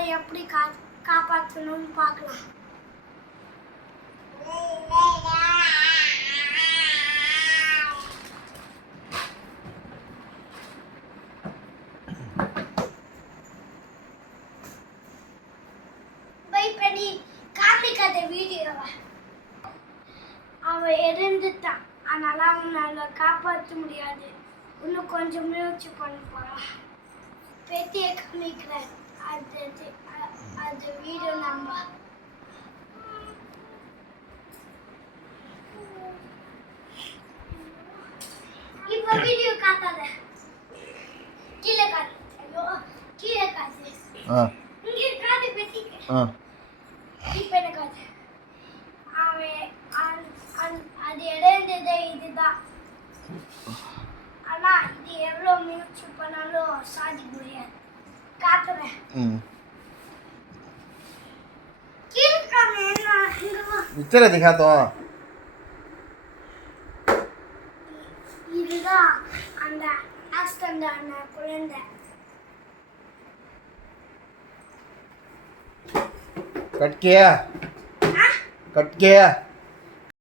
அவளை எப்படி காப்பாற்றணும்னு பார்க்கலாம். பயப்படி காமிக்காத வீடியோவை. அவன் இறந்துட்டான், அதனால அவனால காப்பாற்ற முடியாது. இன்னும் கொஞ்சம் முயற்சி பண்ண போறான். பேத்தியை காமிக்கிறேன். அது வீடியோ நம்ம இப்போ வீடியோ காட்டாத, கீழே காட்டு. ஐயோ கீழே காட்டு. இங்கே காட்டு பேத்திக்கு. இப்போ என்ன காட்டு. அது இடைந்ததே இதுதான். ஆனா இது எவ்வளவு முயற்சி பண்ணாலும் சாதிக்க முடியாது. காட்டுறேன். पिक्चर दिखा तो இதுதான் அந்த ஆக்சிடென்ட் ஆன குழந்தை. कट किया